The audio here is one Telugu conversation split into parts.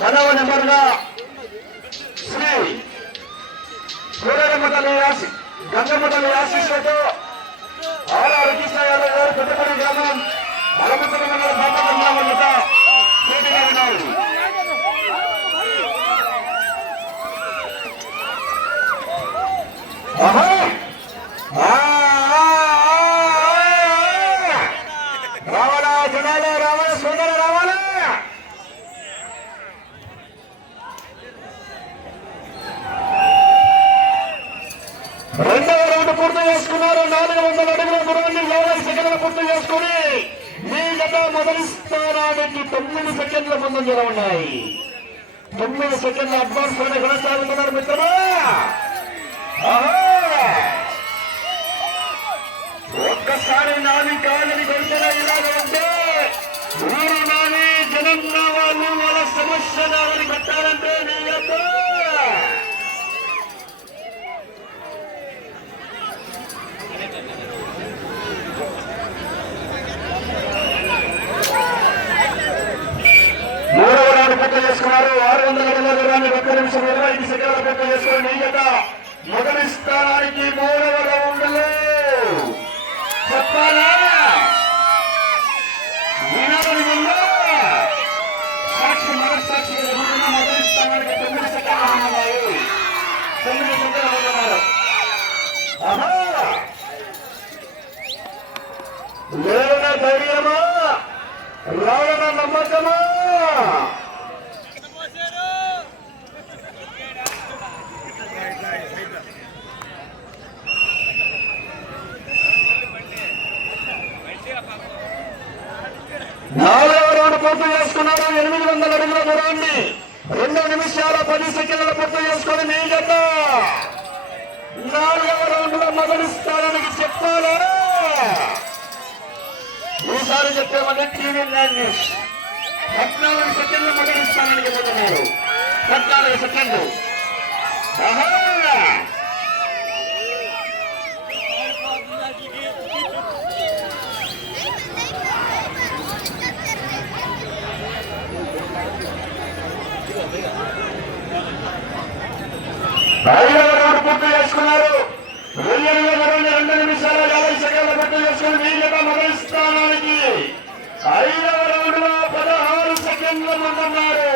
మనవ నెంబర్గా శ్రీ గంగమ్మతల్లి ఆశీస్సులతో ఆలారు కృష్ణయ్య గారు పెద్దపల్లి గ్రామం మలమతల మండల బాపట్ల గ్రామం వద్ద పోటీగా ఉన్నారు. రావాలా జనాలు, రావాలా సోదరు, రావాలా. రెండవ రౌండ్ పూర్తి చేసుకున్నారు. 400 అడుగుల దూరాన్ని 50 సెకండ్లు పూర్తి చేసుకుని మీ జత మొదటి స్థానానికి 9 సెకండ్ల ముందంజలో ఉన్నాయి. 9 సెకండ్ల అడ్వాన్స్ పైన కొనసాగుతున్నారు మిత్రమా. ఒక్కసారి నాని కాలని గడిచిన ఇలాగ ఉంటే ఊరు నాని జనం కావాలి, వాళ్ళ సమస్య నాని కట్టాలంటే నీ యొక్క మూడవ రౌండ్ పూర్తి చేసుకున్నారు. 600 అడుగుల దూరాన్ని 1 నిమిషం 25 సెకండ్ల పూర్తి చేసుకుని నీ యొక్క మొదటి స్థానానికి 3వ రౌండ్ లో చెప్పాలా సాక్షి మనస్సాక్షి మొదటి స్థానానికి 9 సెకండ్లు ఉన్నాయి. 9 సెకండ్లు ఉన్నారు. లేవన ధైర్యమా, రావణ నమ్మకమా. నాలుగవ రౌండ్ పూర్తి చేసుకున్నారు. 800 అడుగుల దూరాన్ని 2 నిమిషాల 10 సెకండ్ల పూర్తి చేసుకుని మీ జత 4వ రౌండ్ లో మొదటి స్థానానికి చెప్పాలా. ఈసారి చెప్పామంటే టీవీ 14 సెకండ్లు మొదటి స్థానానికి పోతున్నారు. 14 సెకండ్లు. ఐదవ రౌండ్ పూర్తి చేసుకున్నారు. 2 నిమిషాల 50 సెకండ్ల పూర్తి చేసుకుని మీ జత మొదటి స్థానానికి 5వ రౌండ్ లో 16 సెకండ్ల ముందున్నారు.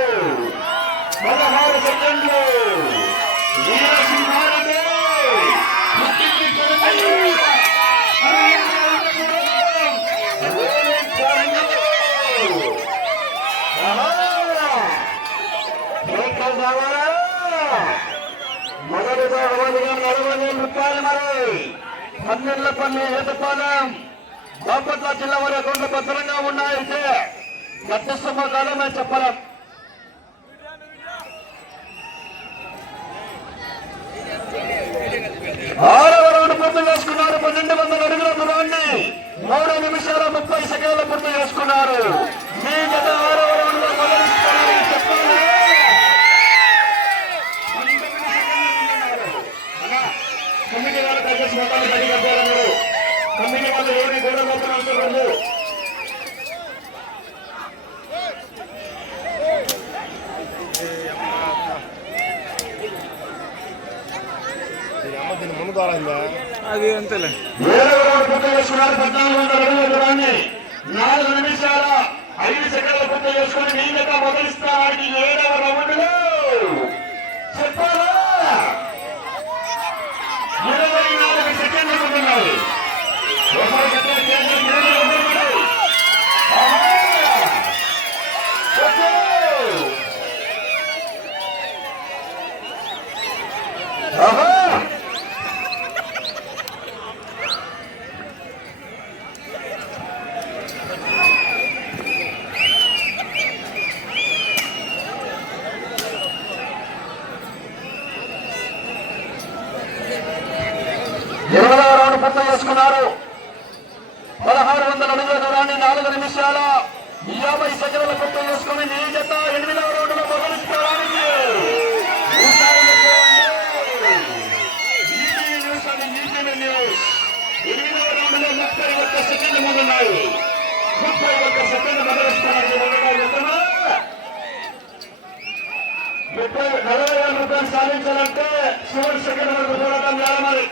16 సెకండ్లు. మొదటిగా 40,000 రూపాయలు. మరి 12 ఏతపాలెం బాపట్ల జిల్లా వారి అకౌంట్లు భద్రంగా ఉన్నాయంటే గట్టస్తంభ కాలమే చెప్పలేం. ఆరవ రౌండ్ పూర్తి చేసుకున్నారు. 1200 అడుగుల దూరాన్ని 3 నిమిషాల 30 సెకండ్లు పూర్తి చేసుకున్నారు. మీ గత 6వ రౌండ్ లో మొదటి స్థానానికి చెప్పాలి. కమిటీ వాళ్ళు తగ్గేసి మొత్తాన్ని బయట కట్టారు. కమిటీ వాళ్ళు ఏమి గోడ మొత్తం అవసరం. ముందు ద్వారా అది అంతేలే. 1400 అడుగుల దూరాన్ని 4 నిమిషాల 5 సెకండ్ల పూర్తి చేసుకుని మీ జత మొదటి స్థానానికి 7వ రౌండ్ లో చెప్పాలా. 24 సెకండ్లు ఉంటున్నారు. పూర్తి చేసుకున్నారు. 1600 అడుగుల దూరాన్ని 4 నిమిషాల 50 సెకండ్ల పూర్తి చేసుకుని మీ జత చివరి సెకండ్ వరకు పోరాటం చేయాలి మరి.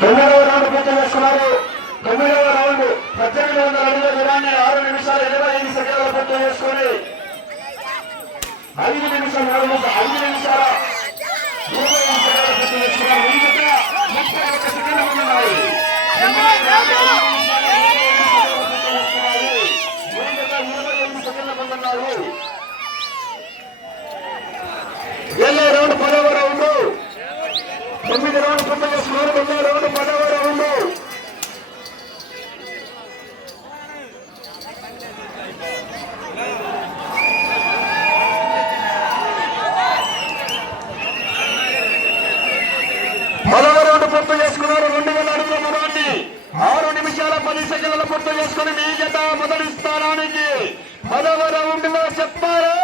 తొమ్మిదవ రౌండ్ పూర్తి చేసుకున్నారు. 9వ రౌండ్ 1800 అడుగుల దూరాన్ని 6 నిమిషాల 25 సెకండ్ల పూర్తి చేసుకుని 5 నిమిషాల 25 సెకండ్ల పూర్తి చేసుకున్నారు. ఈ జత 31 సెకండ్ల ముందున్నాయి. ఏళ్ళ రౌండ్ 10వ రౌండ్ 9 రౌండ్ పూర్తి చేసుకున్నారు. 9వ రౌండ్ 10వ రౌండ్. పూర్తి చేసుకున్నారు. 2000 అడుగుల దూరాన్ని 6 నిమిషాల 10 సెకండ్ల పూర్తి చేసుకుని మీ జత మొదటి స్థానానికి 10వ రౌండ్ లో చెప్పారు.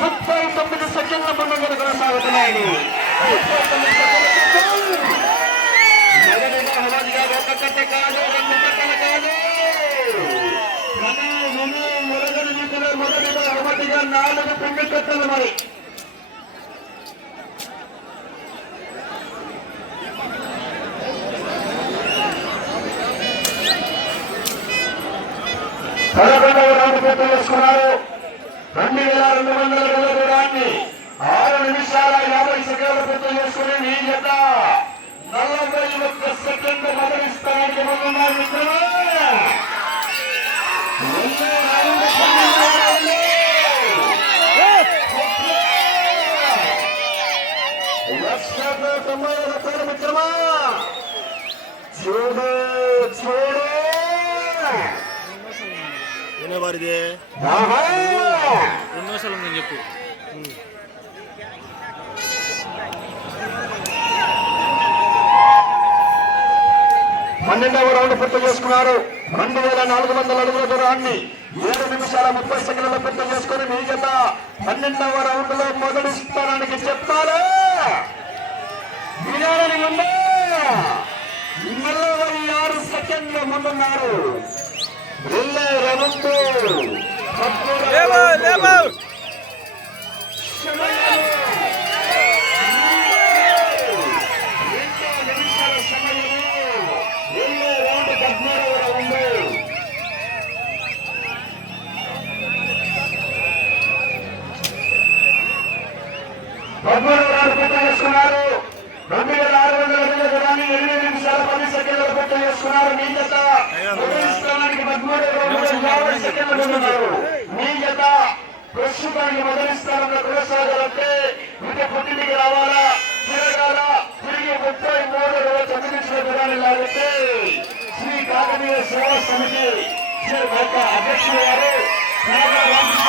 39 సెకండ్ల ముందు కొనసాగుతున్నాయి. 39 ఒకటి కాదు, 2 కట్టలు కాదు. మొదటిగా 4 పిండి కట్టలు మరి. పదకొండవ రౌండ్ పూర్తి చేసుకున్నారు. 2200 అడుగుల దూరాన్ని 6 నిమిషాల 50 సెకండ్లు పూర్తి చేసుకుని మీ జత 41 సెకండ్లు మొదటి స్థానానికి ముందున్నారు మిత్రులు. మిత్రమా చూడు చూడు వారిది 2 నిమిషాలు ఉందని చెప్పు. 12వ రౌండ్ పూర్తి చేసుకున్నారు. 2400 అడుగుల దూరాన్ని 7 నిమిషాల 30 సెకండ్ల పూర్తి చేసుకుని మీ జత 12వ రౌండ్ లో మొదటి స్థానానికి చెప్పారు. 46 సెకండ్ల ముందున్నారు. చేసుకున్నారు. 2600 అడుగుల దూరాన్ని 8 నిమిషాల 10 సెకండ్ల పూర్తి చేసుకున్నారు. మీ జత మొదటి స్థానానికి 13 సెకండ్లు ఉన్నారు. మీ జత ప్రస్తుతానికి మొదటి స్థానంలో కొనసాగాలంటే ఇంక పుట్టింటికి రావాలా, తిరగాల, తిరిగి 33 నిమిషాల దూరాన్ని లాగితే శ్రీ కాకతీయ సేవా సమితి అధ్యక్షుడు గారు రామకృష్ణ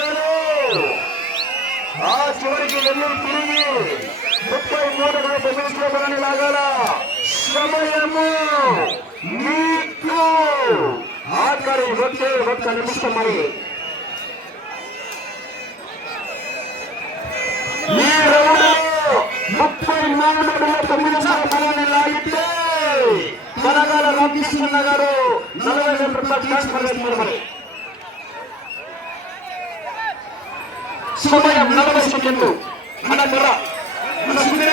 గారు ఆ చివరికి ఎన్నో తిరిగి 33 నిమిషాలు లాగాల సమయము మీకు ఆఖరి ఒక్క నిమిషం మరి. ఈ రౌండ్ 33 నిమిషాలు లాగితే కనగాల రామకృష్ణ గారు 40 మరి. సమయం 40 సెకండ్లు. మన బుర్ర మన సుందర